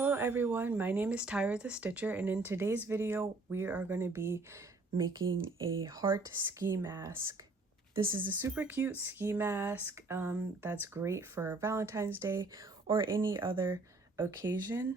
Hello everyone, my name is Tyra the Stitcher, and in today's video we are going to be making a heart ski mask. This is a super cute ski mask that's great for Valentine's Day or any other occasion.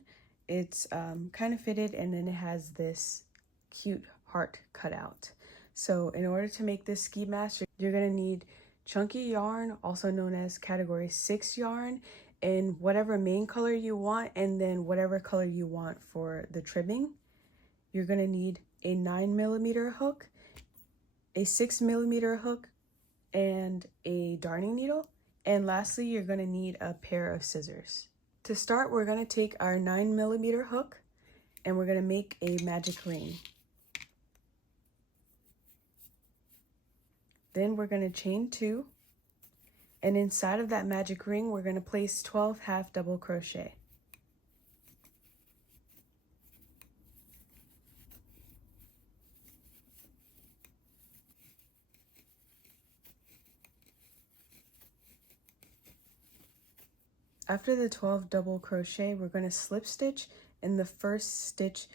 It's kind of fitted, and then it has this cute heart cut out. So in order to make this ski mask, you're going to need chunky yarn, also known as category 6 yarn, in whatever main color you want, and then whatever color you want for the trimming. You're going to need a 9mm hook, a 6mm hook, and a darning needle. And lastly, you're going to need a pair of scissors. To start, we're going to take our 9mm hook and we're going to make a magic ring. Then we're going to chain 2, and inside of that magic ring we're going to place 12 half double crochet. After the 12 double crochet, we're going to slip stitch in the first stitch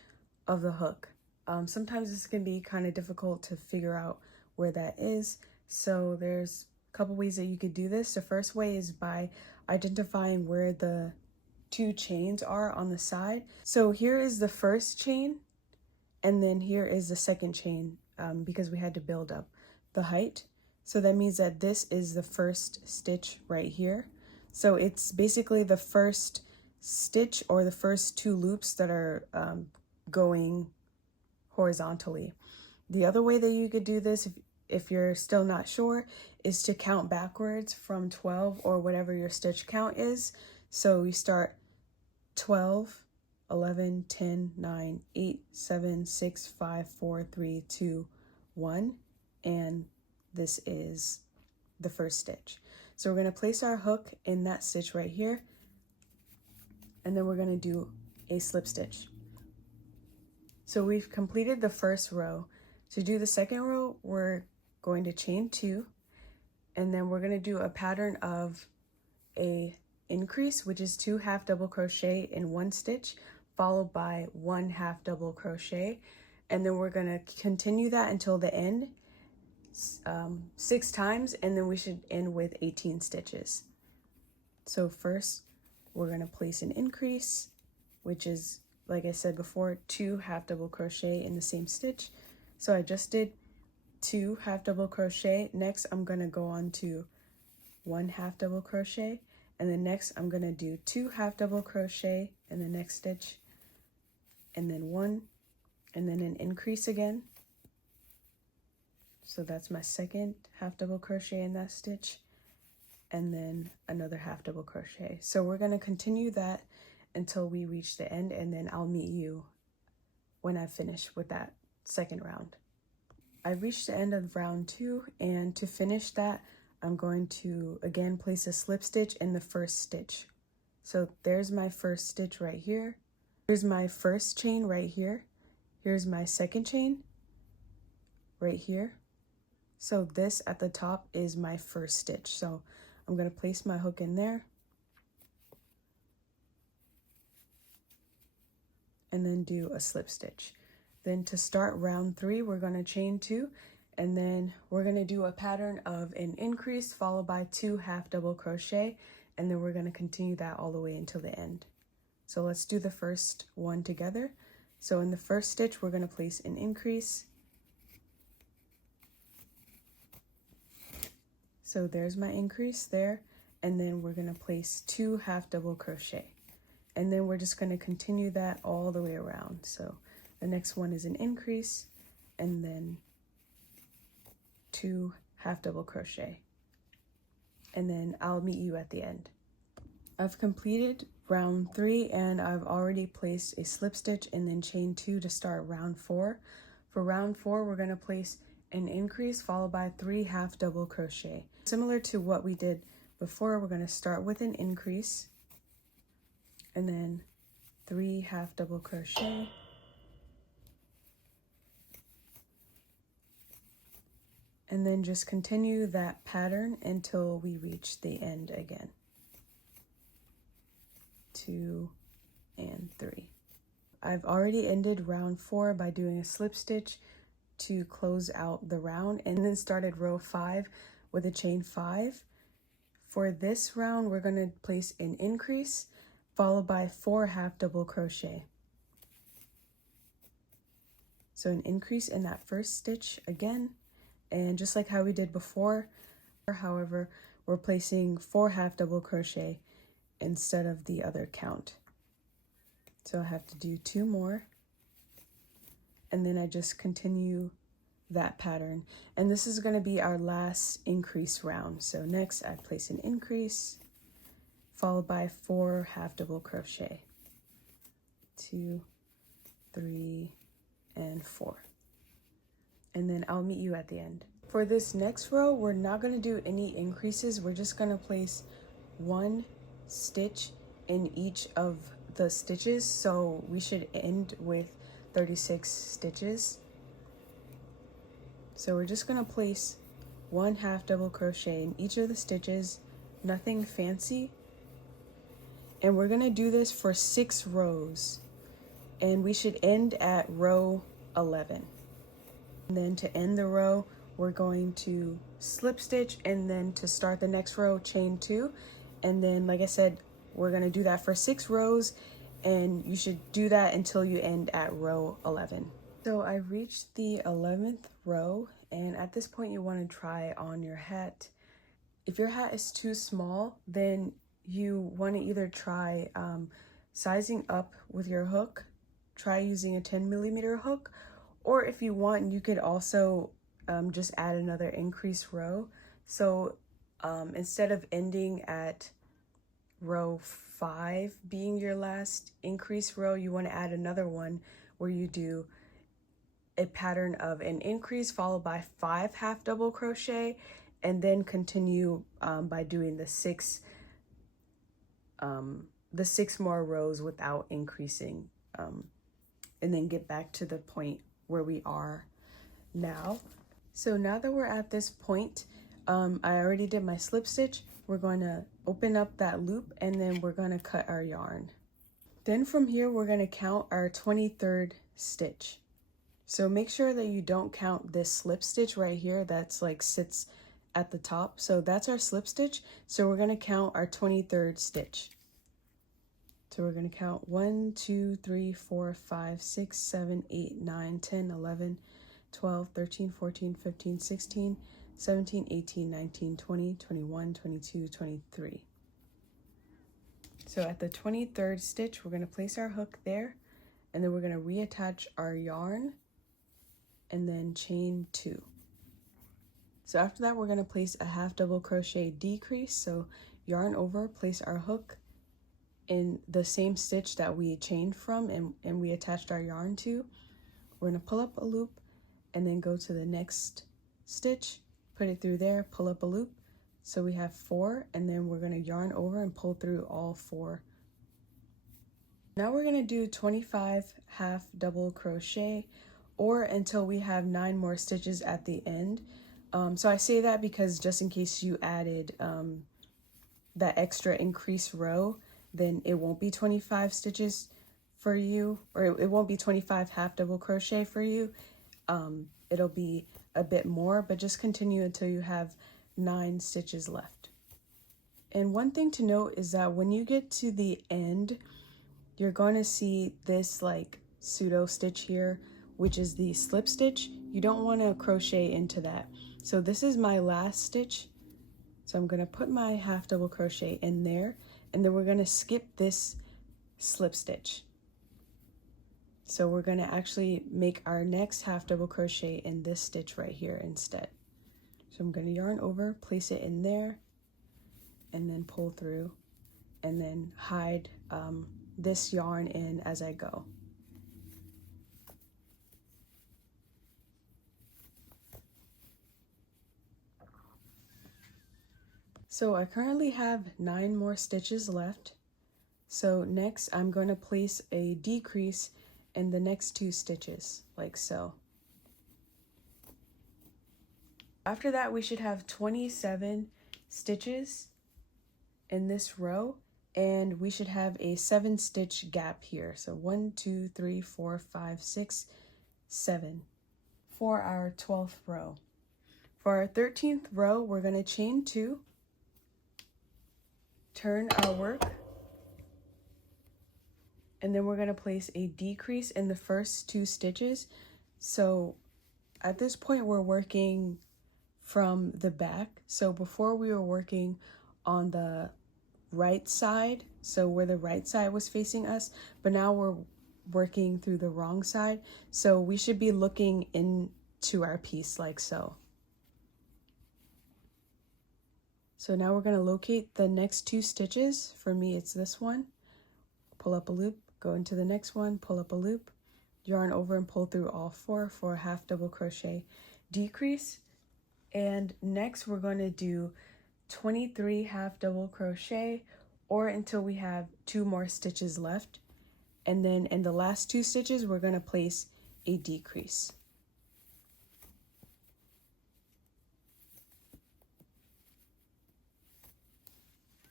of the hook. Sometimes this can be kind of difficult to figure out where that is, so there's a couple ways that you could do this. The first way is by identifying where the 2 chains are on the side. So here is the first chain, and then here is the second chain, because we had to build up the height. So that means that this is the first stitch right here. So it's basically the first stitch or the first 2 loops that are going horizontally. The other way that you could do this, if you're still not sure, is to count backwards from 12 or whatever your stitch count is. So we start 12, 11, 10, 9, 8, 7, 6, 5, 4, 3, 2, 1, and this is the first stitch. So we're going to place our hook in that stitch right here, and then we're going to do a slip stitch. So we've completed the first row. To do the second row, we're going to chain 2, and then we're going to do a pattern of a increase, which is 2 half double crochet in 1 stitch, followed by 1 half double crochet, and then we're going to continue that until the end, 6 times, and then we should end with 18 stitches. So first we're going to place an increase, which is, like I said before, 2 half double crochet in the same stitch. So I just did 2 half double crochet. Next I'm going to go on to 1 half double crochet, and then next I'm going to do 2 half double crochet in the next stitch, and then 1, and then an increase again. So that's my second half double crochet in that stitch, and then another half double crochet. So we're going to continue that until we reach the end, and then I'll meet you when I finish with that second round. I reached the end of round 2, and to finish that I'm going to again place a slip stitch in the first stitch. So there's my first stitch right here. Here's my first chain right here. Here's my second chain right here. So this at the top is my first stitch. So I'm going to place my hook in there, and then do a slip stitch. Then to start round 3, we're going to chain 2, and then we're going to do a pattern of an increase followed by 2 half double crochet, and then we're going to continue that all the way until the end. So let's do the first one together. So in the first stitch we're going to place an increase. So there's my increase there, and then we're going to place 2 half double crochet, and then we're just going to continue that all the way around. So the next one is an increase, and then 2 half double crochet, and then I'll meet you at the end. I've completed round 3, and I've already placed a slip stitch and then chain 2 to start round 4. For round 4, we're going to place an increase followed by 3 half double crochet. Similar to what we did before, we're going to start with an increase, and then 3 half double crochet, and then just continue that pattern until we reach the end again. 2, and 3. I've already ended round 4 by doing a slip stitch to close out the round, and then started row 5 with a chain 5. For this round, we're going to place an increase followed by 4 half double crochet. So an increase in that first stitch again, and just like how we did before, however, we're placing 4 half double crochet instead of the other count. So I have to do 2 more, and then I just continue that pattern. And this is going to be our last increase round. So next I place an increase followed by 4 half double crochet. 2, 3, and 4. And then I'll meet you at the end. For this next row, we're not going to do any increases. We're just going to place 1 stitch in each of the stitches. So we should end with 36 stitches. So we're just going to place 1 half double crochet in each of the stitches, nothing fancy. And we're going to do this for 6 rows. And we should end at row 11. And then to end the row, we're going to slip stitch, and then to start the next row, chain 2. And then, like I said, we're going to do that for 6 rows, and you should do that until you end at row 11. So I reached the 11th row, and at this point you want to try on your hat. If your hat is too small, then you want to either try sizing up with your hook, try using a 10mm hook, or if you want, you could also just add another increase row. So instead of ending at row 5 being your last increase row, you want to add another one where you do a pattern of an increase followed by 5 half double crochet, and then continue by doing the 6 more rows without increasing, and then get back to the point where we are now. So now that we're at this point, I already did my slip stitch. We're going to open up that loop, and then we're going to cut our yarn. Then from here, we're going to count our 23rd stitch. So make sure that you don't count this slip stitch right here that's like sits at the top. So that's our slip stitch. So we're going to count our 23rd stitch. So we're going to count 1, 2, 3, 4, 5, 6, 7, 8, 9, 10, 11, 12, 13, 14, 15, 16, 17, 18, 19, 20, 21, 22, 23. So at the 23rd stitch, we're going to place our hook there, and then we're going to reattach our yarn and then chain 2. So after that, we're going to place a half double crochet decrease. So yarn over, place our hook in the same stitch that we chained from and we attached our yarn to. We're going to pull up a loop and then go to the next stitch, put it through there, pull up a loop. So we have 4, and then we're going to yarn over and pull through all 4. Now we're going to do 25 half double crochet, or until we have 9 more stitches at the end. So I say that because just in case you added that extra increase row, then it won't be 25 stitches for you, or it won't be 25 half double crochet for you. It'll be a bit more, but just continue until you have 9 stitches left. And one thing to note is that when you get to the end, you're going to see this like pseudo stitch here, which is the slip stitch. You don't want to crochet into that. So this is my last stitch. So I'm going to put my half double crochet in there, and then we're going to skip this slip stitch. So we're going to actually make our next half double crochet in this stitch right here instead. So I'm going to yarn over, place it in there, and then pull through, and then hide this yarn in as I go. So I currently have 9 more stitches left. So next I'm going to place a decrease in the next 2 stitches, like so. After that, we should have 27 stitches in this row, and we should have a 7-stitch gap here. So 1, 2, 3, 4, 5, 6, 7 for our 12th row. For our 13th row, we're going to chain 2, turn our work, and then we're going to place a decrease in the first 2 stitches. So at this point, we're working from the back. So before we were working on the right side, so where the right side was facing us, but now we're working through the wrong side. So we should be looking into our piece like so. So now we're going to locate the next 2 stitches. For me, it's this one. Pull up a loop, go into the next one, pull up a loop, yarn over and pull through all 4 for a half double crochet decrease. And next we're going to do 23 half double crochet or until we have 2 more stitches left. And then in the last 2 stitches, we're going to place a decrease.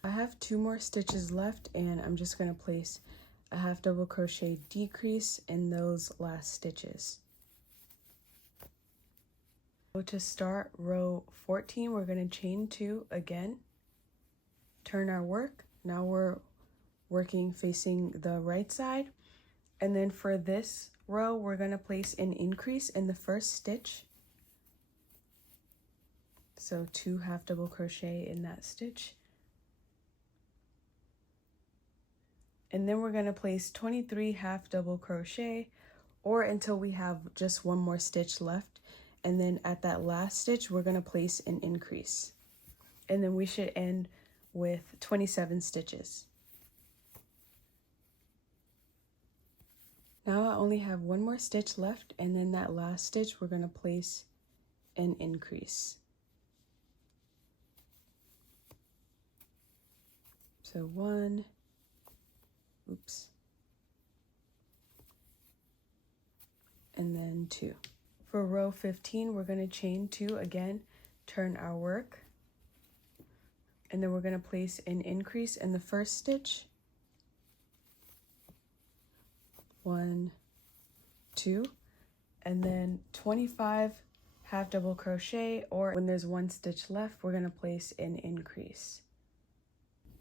I have 2 more stitches left, and I'm just going to place a half double crochet decrease in those last stitches. So to start row 14, we're going to chain 2 again, turn our work. Now we're working facing the right side, and then for this row we're going to place an increase in the first stitch. So 2 half double crochet in that stitch. And then we're going to place 23 half double crochet or until we have just 1 more stitch left. And then at that last stitch, we're going to place an increase. And then we should end with 27 stitches. Now I only have 1 more stitch left, and then that last stitch, we're going to place an increase. So 1, oops, and then 2. For row 15, we're going to chain 2 again, turn our work, and then we're going to place an increase in the first stitch. 1, 2, and then 25 half double crochet, or when there's 1 stitch left, we're going to place an increase.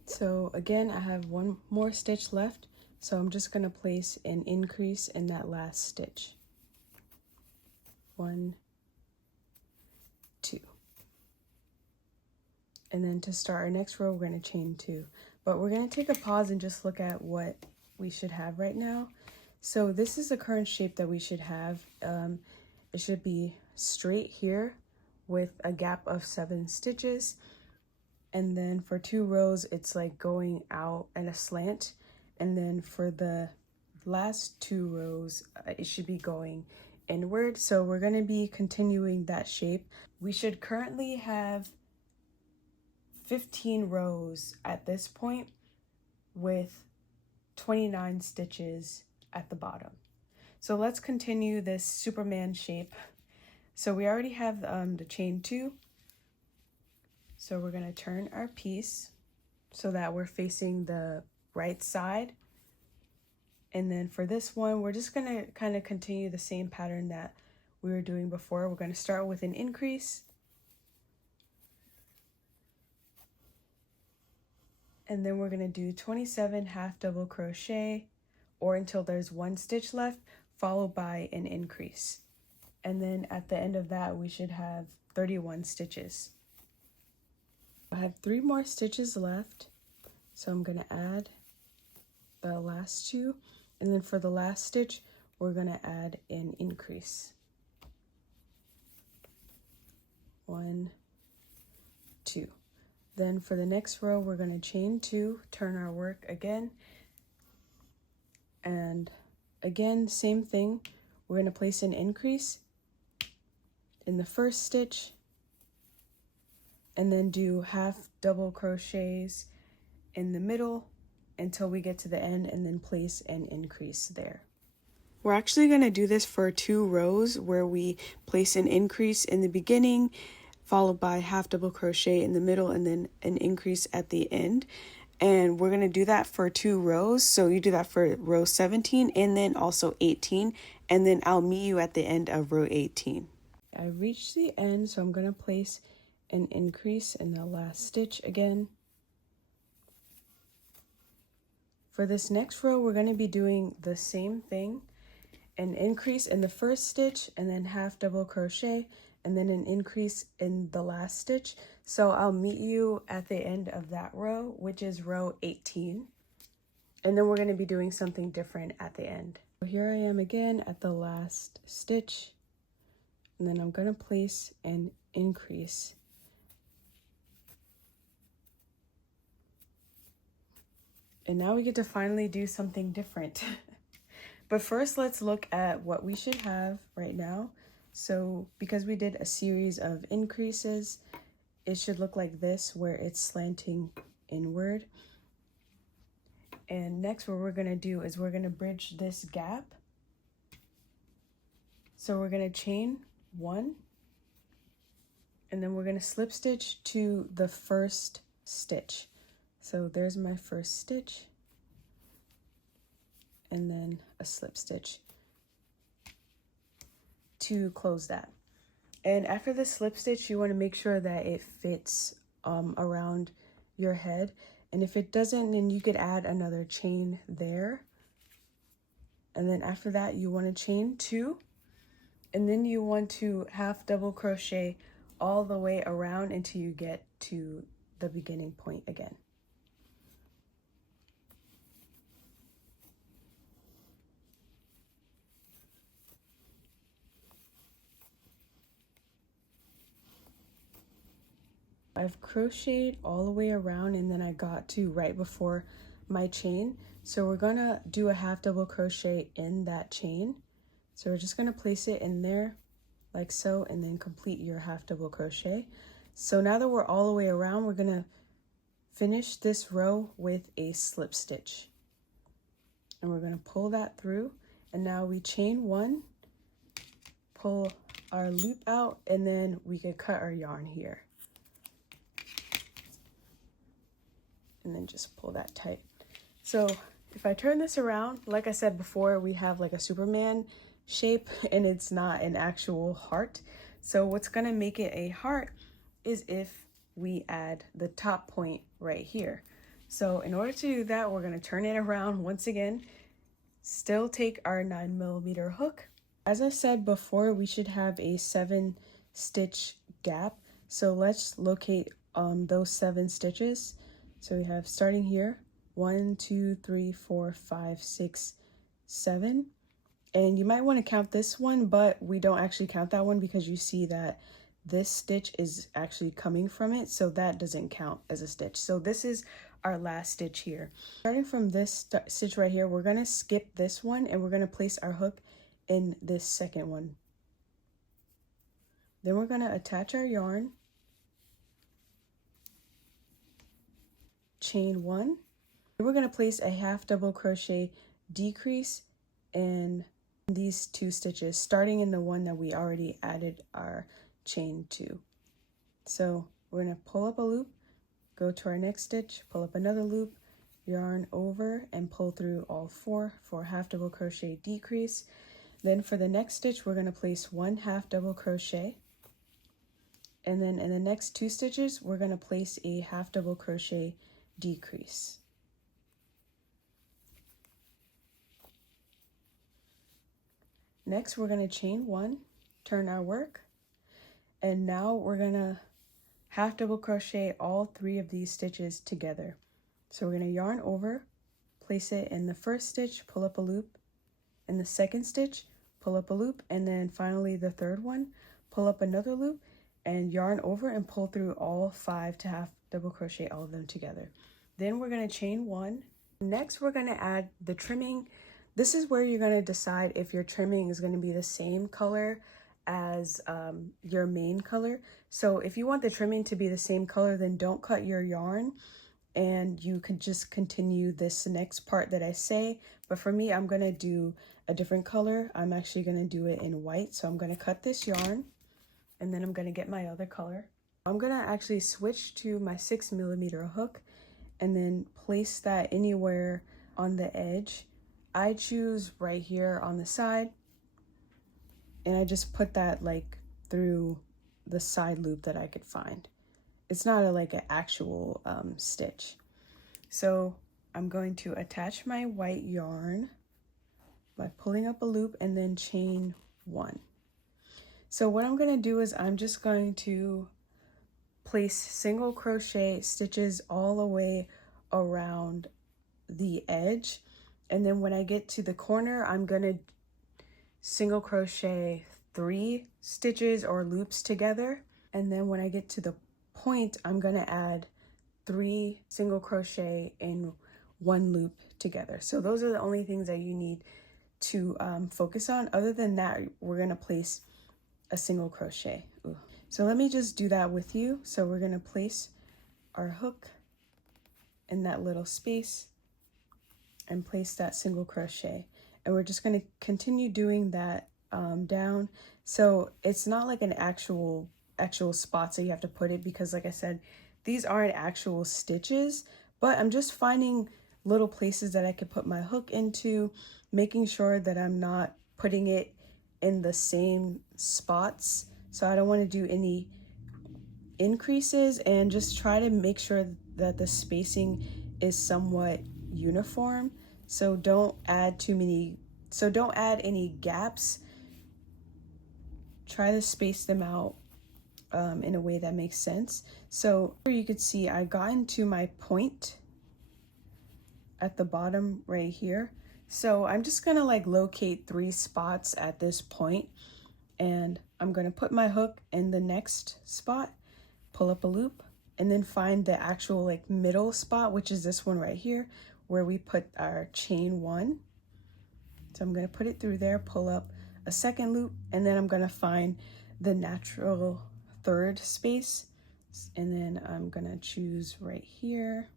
So again, I have 1 more stitch left, so I'm just going to place an increase in that last stitch. 1, 2. And then to start our next row, we're going to chain 2. But we're going to take a pause and just look at what we should have right now. So this is the current shape that we should have. It should be straight here with a gap of 7 stitches. And then for 2 rows, it's like going out and a slant. And then for the last 2 rows, it should be going inward. So we're going to be continuing that shape. We should currently have 15 rows at this point with 29 stitches at the bottom. So let's continue this Superman shape. So we already have the chain 2. So we're going to turn our piece so that we're facing the right side. And then for this one, we're just going to kind of continue the same pattern that we were doing before. We're going to start with an increase. And then we're going to do 27 half double crochet or until there's 1 stitch left, followed by an increase. And then at the end of that, we should have 31 stitches. I have 3 more stitches left, so I'm going to add the last 2, and then for the last stitch we're going to add an increase. 1, 2. Then for the next row we're going to chain 2, turn our work again, and again same thing, we're going to place an increase in the first stitch and then do half double crochets in the middle until we get to the end, and then place an increase there. We're actually going to do this for 2 rows where we place an increase in the beginning followed by half double crochet in the middle and then an increase at the end. And we're going to do that for 2 rows. So you do that for row 17 and then also 18. And then I'll meet you at the end of row 18. I reached the end, so I'm going to place an increase in the last stitch again. For this next row, we're going to be doing the same thing. An increase in the first stitch and then half double crochet and then an increase in the last stitch. So I'll meet you at the end of that row, which is row 18. And then we're going to be doing something different at the end. So here I am again at the last stitch. And then I'm going to place an increase. And now we get to finally do something different. But first, let's look at what we should have right now. So because we did a series of increases, it should look like this, where it's slanting inward. And next, what we're going to do is we're going to bridge this gap. So we're going to chain 1, and then we're going to slip stitch to the first stitch. So there's my first stitch, and then a slip stitch to close that. And after the slip stitch, you want to make sure that it fits around your head. And if it doesn't, then you could add another chain there. And then after that, you want to chain 2. And then you want to half double crochet all the way around until you get to the beginning point again. I've crocheted all the way around, and then I got to right before my chain. So we're gonna do a half double crochet in that chain. So we're just gonna place it in there like so, and then complete your half double crochet. So now that we're all the way around, we're gonna finish this row with a slip stitch. And we're gonna pull that through, and now we chain 1, pull our loop out, and then we can cut our yarn here. And then just pull that tight. So if I turn this around, like I said before, we have like a Superman shape, and it's not an actual heart. So what's gonna make it a heart is if we add the top point right here. So in order to do that, we're gonna turn it around once again, still take our 9mm hook. As I said before, we should have a 7 stitch gap. So let's locate those 7 stitches. So we have, starting here, 1, 2, 3, 4, 5, 6, 7. And you might want to count this one, but we don't actually count that one because you see that this stitch is actually coming from it. So that doesn't count as a stitch. So this is our last stitch here. Starting from this stitch right here, we're going to skip this one, and we're going to place our hook in this second one. Then we're going to attach our yarn, chain 1, and we're going to place a half double crochet decrease in these 2 stitches, starting in the one that we already added our chain to. So we're going to pull up a loop, go to our next stitch, pull up another loop, yarn over, and pull through all 4 for a half double crochet decrease. Then for the next stitch, we're going to place 1 half double crochet. And then in the next 2 stitches, we're going to place a half double crochet decrease. Next, we're going to chain 1, turn our work, and now we're going to half double crochet all 3 of these stitches together. So we're going to yarn over, place it in the first stitch, pull up a loop, in the second stitch, pull up a loop, and then finally the third one, pull up another loop, and yarn over and pull through all 5 to half double crochet all of them together. Then we're going to chain 1. Next, we're going to add the trimming. This is where you're going to decide if your trimming is going to be the same color as your main color. So if you want the trimming to be the same color, then don't cut your yarn, and you can just continue this next part that I say. But for me, I'm going to do a different color. I'm actually going to do it in white. So I'm going to cut this yarn, and then I'm going to get my other color. I'm going to actually switch to my 6mm hook, and then place that anywhere on the edge. I choose right here on the side, and I just put that like through the side loop that I could find. It's not like an actual stitch. So I'm going to attach my white yarn by pulling up a loop and then chain 1. So what I'm going to do is I'm just going to place single crochet stitches all the way around the edge, and then when I get to the corner, I'm going to single crochet 3 stitches or loops together, and then when I get to the point, I'm going to add 3 single crochet in 1 loop together. So those are the only things that you need to focus on. Other than that, we're going to place a single crochet. Ooh. So let me just do that with you. So we're going to place our hook in that little space and place that single crochet, and we're just going to continue doing that down. So it's not like an actual spot, so you have to put it, because like I said, these aren't actual stitches, but I'm just finding little places that I could put my hook into, making sure that I'm not putting it in the same spots. So I don't want to do any increases, and just try to make sure that the spacing is somewhat uniform. So don't add any gaps. Try to space them out in a way that makes sense. So here you could see I got into my point at the bottom right here. So I'm just gonna like locate 3 spots at this point, and I'm gonna put my hook in the next spot, pull up a loop, and then find the actual like middle spot, which is this one right here, where we put our chain 1. So I'm going to put it through there, pull up a second loop, and then I'm going to find the natural 3rd space, and then I'm going to choose right here.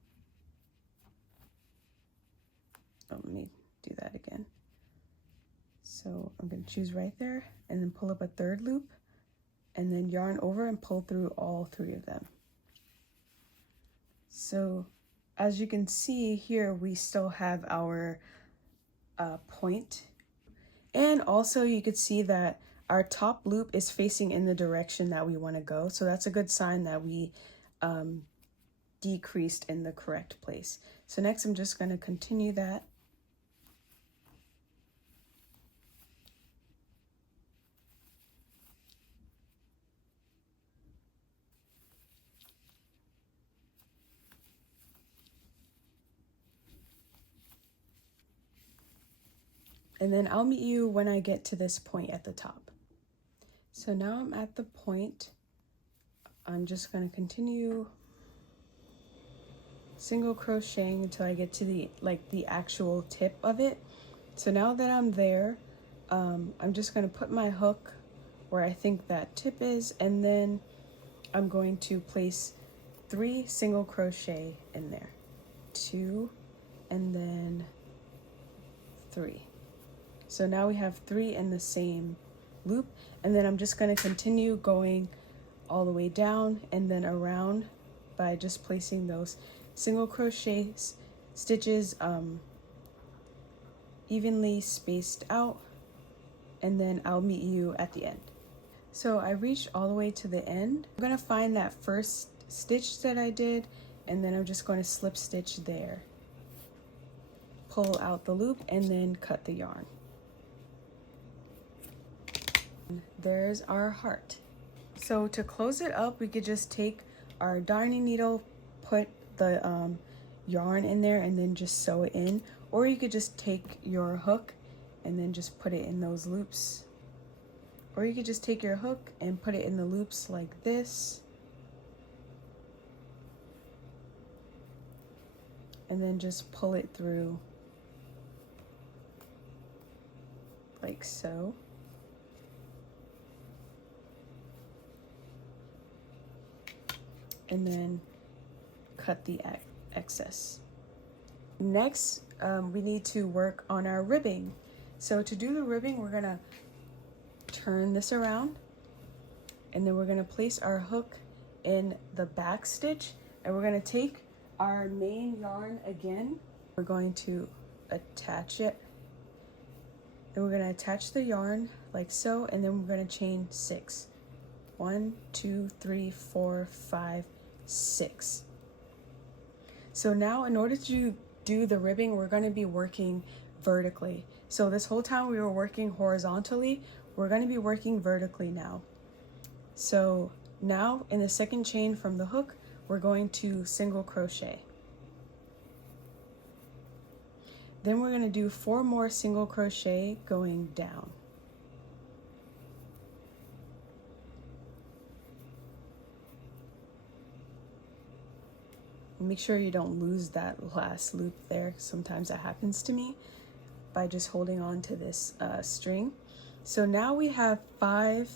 Oh, let me do that again. So I'm going to choose right there and then pull up a 3rd loop, and then yarn over and pull through all 3 of them. So as you can see here, we still have our point. And also you could see that our top loop is facing in the direction that we want to go. So that's a good sign that we decreased in the correct place. So next I'm just going to continue that. And then I'll meet you when I get to this point at the top. So now I'm at the point. I'm just going to continue single crocheting until I get to the actual tip of it. So now that I'm there, I'm just going to put my hook where I think that tip is, and then I'm going to place 3 single crochet in there, 2, and then 3. So now we have 3 in the same loop, and then I'm just going to continue going all the way down and then around by just placing those single crochet stitches evenly spaced out, and then I'll meet you at the end. So I reached all the way to the end. I'm going to find that first stitch that I did, and then I'm just going to slip stitch there, pull out the loop, and then cut the yarn. There's our heart. So to close it up, we could just take our darning needle, put the yarn in there, and then just sew it in. Or you could just take your hook and then just put it in those loops. Or you could just take your hook and put it in the loops like this. And then just pull it through like so. And then cut the excess. Next, we need to work on our ribbing. So to do the ribbing, we're gonna turn this around, and then we're gonna place our hook in the back stitch, and we're gonna take our main yarn again. We're going to attach it, and we're going to attach the yarn like so, and then we're going to chain 6. 1, 2, 3, 4, 5, 6. So now in order to do the ribbing, we're going to be working vertically. So this whole time we were working horizontally, we're going to be working vertically now. So now in the second chain from the hook, we're going to single crochet. Then we're going to do 4 more single crochet going down. Make sure you don't lose that last loop there. Sometimes that happens to me by just holding on to this string. So now we have 5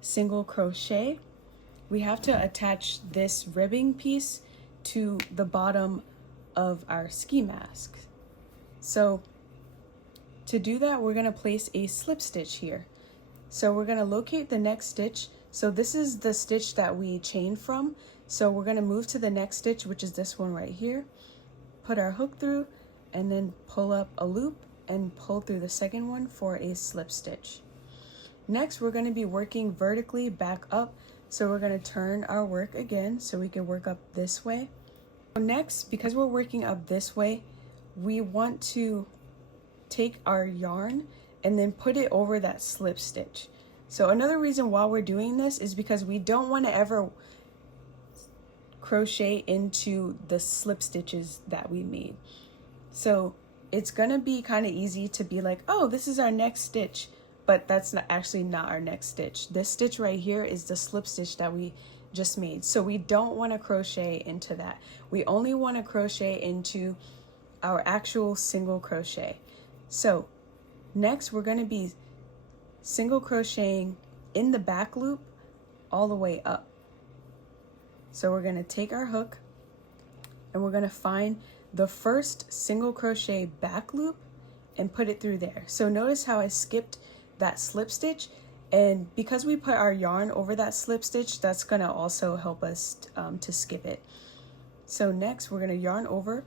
single crochet. We have to attach this ribbing piece to the bottom of our ski mask. So to do that, we're going to place a slip stitch here. So we're going to locate the next stitch. So this is the stitch that we chained from. So we're going to move to the next stitch, which is this one right here. Put our hook through and then pull up a loop and pull through the second one for a slip stitch. Next, we're going to be working vertically back up. So we're going to turn our work again so we can work up this way. Next, because we're working up this way, we want to take our yarn and then put it over that slip stitch. So another reason why we're doing this is because we don't want to ever crochet into the slip stitches that we made. So it's gonna be kind of easy to be like, oh, this is our next stitch, but that's actually not our next stitch. This stitch right here is the slip stitch that we just made. So we don't want to crochet into that. We only want to crochet into our actual single crochet. So next we're going to be single crocheting in the back loop all the way up. So we're going to take our hook and we're going to find the first single crochet back loop and put it through there. So notice how I skipped that slip stitch, and because we put our yarn over that slip stitch, that's going to also help us to skip it. So next we're going to yarn over,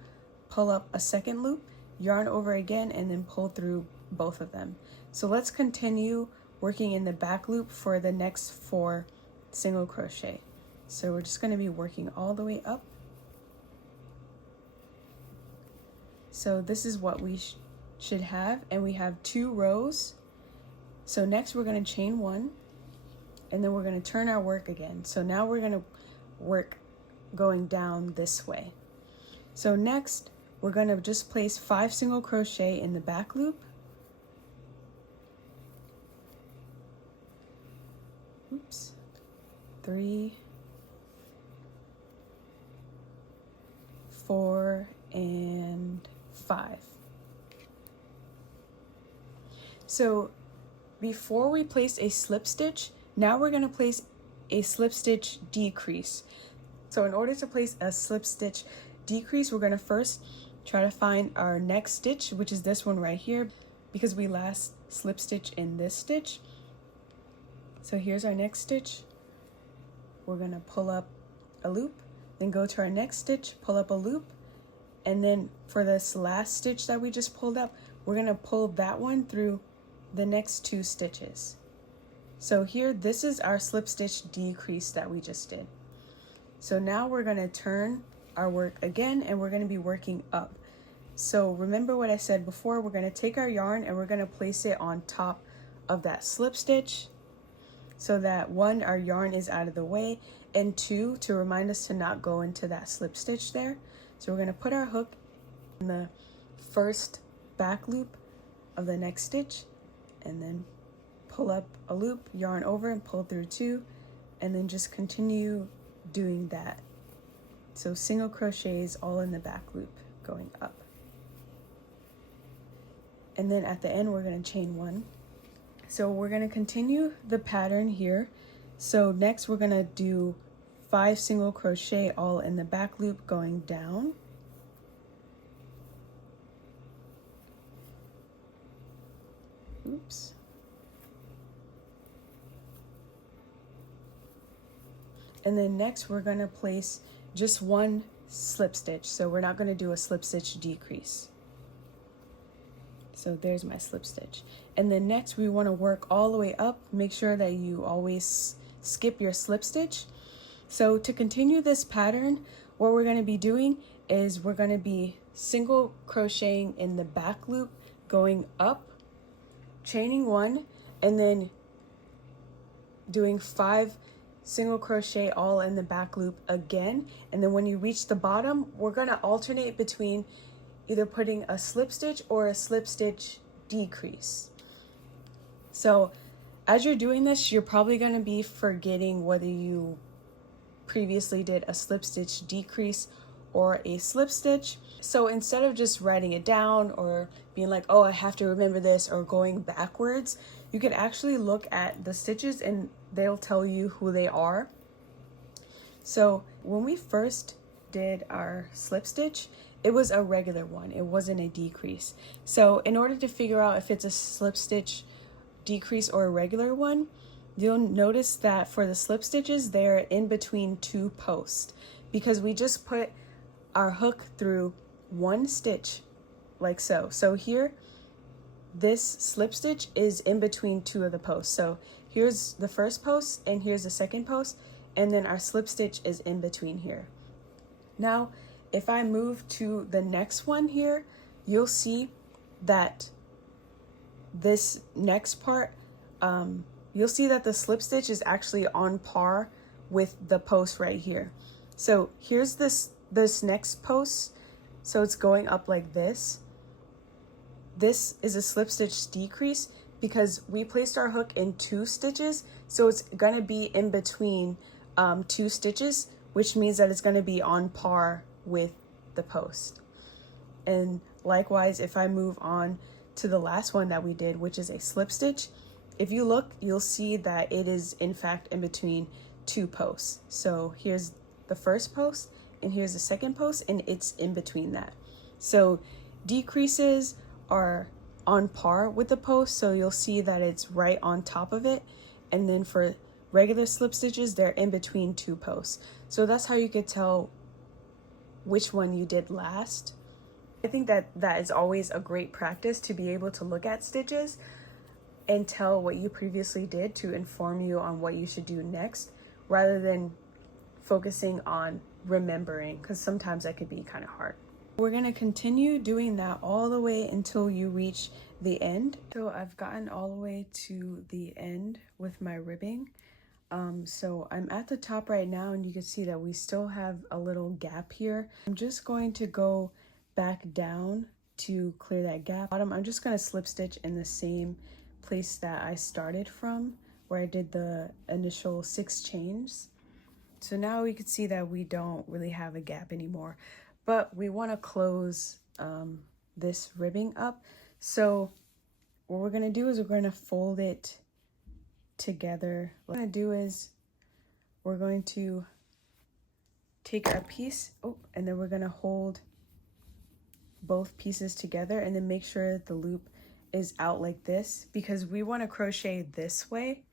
pull up a second loop, yarn over again, and then pull through both of them. So let's continue working in the back loop for the next 4 single crochet. So we're just going to be working all the way up. So this is what we should have, and we have 2 rows. So next we're going to chain 1, and then we're going to turn our work again. So now we're going to work going down this way. So next we're going to just place 5 single crochet in the back loop. Oops. 3, 4, and 5. So before we place a slip stitch, now we're going to place a slip stitch decrease. So in order to place a slip stitch decrease, we're going to first try to find our next stitch, which is this one right here, because we last slip stitch in this stitch. So here's our next stitch. We're going to pull up a loop, then go to our next stitch, pull up a loop, and then for this last stitch that we just pulled up, we're going to pull that one through the next 2 stitches. So here, this is our slip stitch decrease that we just did. So now we're going to turn our work again, and we're going to be working up. So remember what I said before, we're going to take our yarn and we're going to place it on top of that slip stitch so that 1, our yarn is out of the way, and 2, to remind us to not go into that slip stitch there. So we're going to put our hook in the first back loop of the next stitch, and then pull up a loop, yarn over, and pull through 2, and then just continue doing that. So single crochets all in the back loop going up. And then at the end, we're going to chain 1. So we're going to continue the pattern here. So next we're going to do 5 single crochet all in the back loop going down. Oops. And then next we're going to place just 1 slip stitch. So we're not going to do a slip stitch decrease. So there's my slip stitch. And then next we want to work all the way up. Make sure that you always skip your slip stitch. So to continue this pattern, what we're going to be doing is we're going to be single crocheting in the back loop, going up, chaining 1, and then doing 5 single crochet all in the back loop again. And then when you reach the bottom, we're going to alternate between either putting a slip stitch or a slip stitch decrease. So as you're doing this, you're probably going to be forgetting whether you previously did a slip stitch decrease or a slip stitch. So instead of just writing it down or being like, oh, I have to remember this, or going backwards, you can actually look at the stitches and they'll tell you who they are. So when we first did our slip stitch, it was a regular one. It wasn't a decrease. So in order to figure out if it's a slip stitch decrease or a regular one, you'll notice that for the slip stitches, they're in between 2 posts because we just put our hook through 1 stitch like so. So here, this slip stitch is in between 2 of the posts. So here's the first post and here's the second post, and then our slip stitch is in between here. Now, if I move to the next one here, you'll see that this next part, you'll see that the slip stitch is actually on par with the post right here. So here's this next post. So it's going up like this. This is a slip stitch decrease because we placed our hook in 2 stitches. So it's going to be in between 2 stitches, which means that it's going to be on par with the post. And likewise, if I move on to the last one that we did, which is a slip stitch, if you look, you'll see that it is in fact in between 2 posts. So here's the first post and here's the second post, and it's in between that. So decreases are on par with the post, so you'll see that it's right on top of it. And then for regular slip stitches, they're in between 2 posts. So that's how you could tell which one you did last. I think that is always a great practice, to be able to look at stitches and tell what you previously did to inform you on what you should do next, rather than focusing on remembering, because sometimes that could be kind of hard. We're going to continue doing that all the way until you reach the end. So I've gotten all the way to the end with my ribbing. So I'm at the top right now, and you can see that we still have a little gap here. I'm just going to go back down to clear that gap. I'm just going to slip stitch in the same place that I started from, where I did the initial 6 chains. So now we can see that we don't really have a gap anymore, but we want to close this ribbing up. So what we're going to do is we're going to fold it together. What we're going to do is we're going to take our piece, and then we're going to hold both pieces together, and then make sure the loop is out like this, because we want to crochet this way.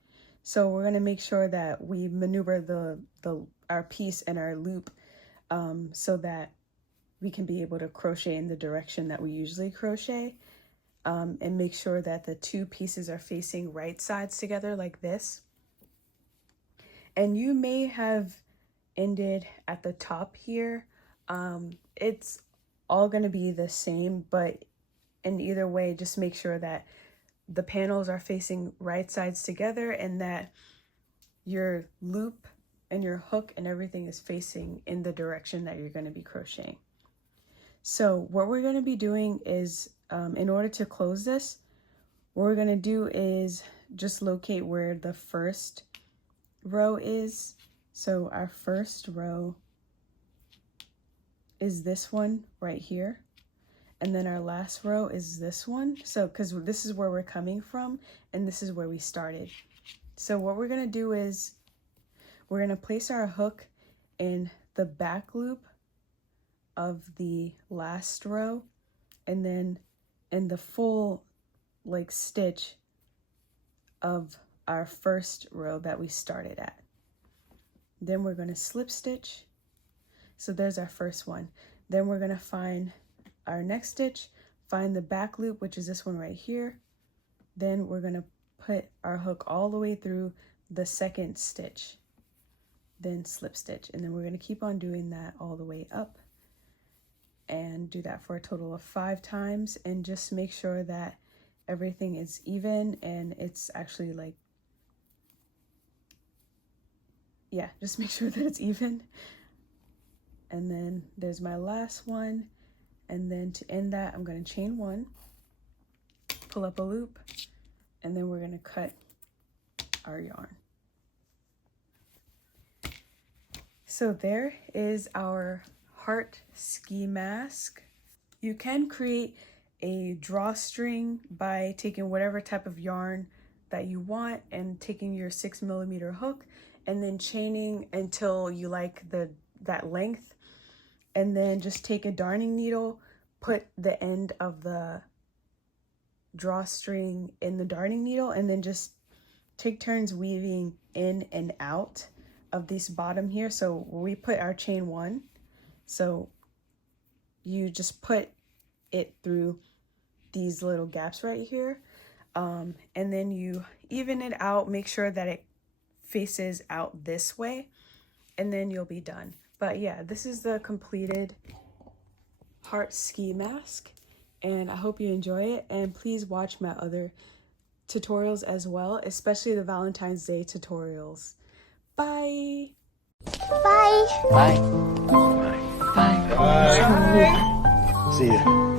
So we're going to make sure that we maneuver our piece and our loop so that we can be able to crochet in the direction that we usually crochet, and make sure that the 2 pieces are facing right sides together like this. And you may have ended at the top here. It's all going to be the same, but in either way, just make sure that the panels are facing right sides together, and that your loop and your hook and everything is facing in the direction that you're going to be crocheting. So what we're going to be doing is, in order to close this, what we're going to do is just locate where the first row is. So our first row is this one right here. And then our last row is this one. So, because this is where we're coming from, and this is where we started. So what we're going to do is we're going to place our hook in the back loop of the last row, and then in the full stitch of our first row that we started at. Then we're going to slip stitch. So there's our first one. Then we're gonna find our next stitch, find the back loop, which is this one right here. Then we're gonna put our hook all the way through the second stitch, then slip stitch, and then we're gonna keep on doing that all the way up and do that for a total of 5 times, and just make sure that everything is even and it's actually like, yeah, just make sure that it's even. And then there's my last one, and then to end that I'm going to chain 1, pull up a loop, and then we're going to cut our yarn. So there is our heart ski mask. You can create a drawstring by taking whatever type of yarn that you want and taking your 6mm hook and then chaining until you like that length, and then just take a darning needle, put the end of the drawstring in the darning needle, and then just take turns weaving in and out of this bottom here. So we put our chain 1, so you just put it through these little gaps right here, and then you even it out, make sure that it faces out this way, and then you'll be done. But yeah, this is the completed heart ski mask, and I hope you enjoy it, and please watch my other tutorials as well, especially the Valentine's Day tutorials. Bye. Bye. Bye. Bye. Bye. Bye. See ya.